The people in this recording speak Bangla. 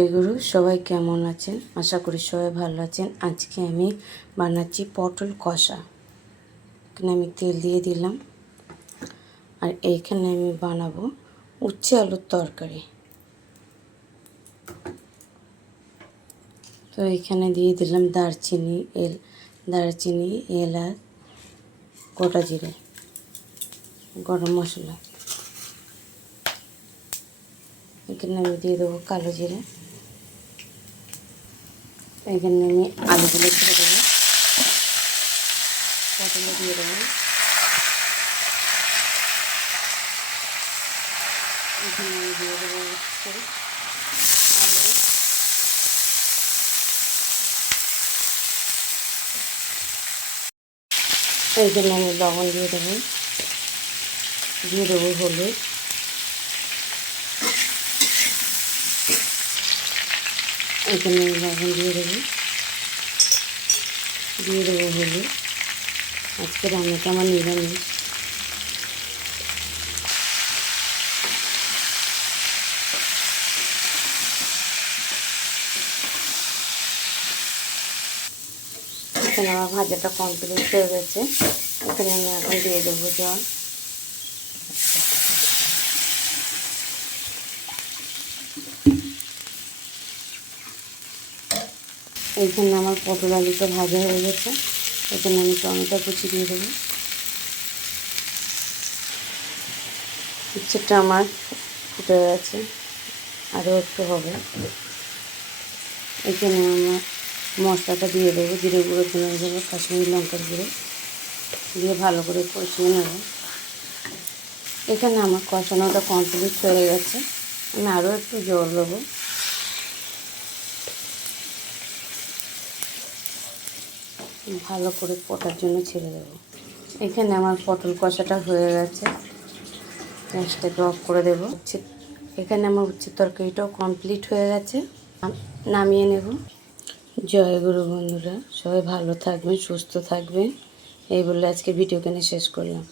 জয়গুরু, সবাই কেমন আছেন? আশা করি সবাই ভালো আছেন। আজকে আমি বানাচ্ছি পটল কষা। এখানে আমি তেল দিয়ে দিলাম, আর এইখানে আমি বানাবো উচ্ছে আলুর তরকারি। তো এখানে দিয়ে দিলাম দারচিনি, এলাচ, গোটা জিরে, গরম মশলা। এখানে আমি দিয়ে দেবো কালো জিরে। এখানে আমি আলুগুলো ছেড়ে দেবো, পটল দিয়ে দেবো। এখানে আমি দিয়ে দেবো উচ্ছে, আলু, এইখানে আমি লবণ দিয়ে দেবো হলুদ, এখানে আমি লবণ দিয়ে দেবো হলুদ। আজকে রান্নাটা আমার নিরামিষ। এখানে আমার ভাজাটা কমপ্লিট হয়ে গেছে। এখানে আমি এখন দিয়ে দেবো জল। এইখানে আমার পটল আলুটা ভাজা হয়ে গেছে। এখানে আমি টমেটো কুচি দিয়ে দেবো। উচ্ছেটা আমার ফুটে গেছে, আরও একটু হবে। এখানে আমার মশলাটা দিয়ে দেবো, জিরে গুঁড়ো, ধনে গুঁড়ো, কাশ্মীরি লঙ্কার গুঁড়ো দিয়ে ভালো করে কষিয়ে নেব। এখানে আমার কষানোটা কমপ্লিট হয়ে গেছে। আমি আরও একটু জল দেবো। ভালো করে ফোটার জন্য ছেড়ে দেবো। এখানে আমার পটল কষাটা হয়ে গেছে, গ্যাসটাকে অফ করে দেবো। এখানে আমার উচ্ছের তরকারিটাও কমপ্লিট হয়ে গেছে, নামিয়ে নেব। জয় গুরু বন্ধুরা, সবাই ভালো থাকবেন, সুস্থ থাকবেন, এই বলে আজকে ভিডিওখানে শেষ করলাম।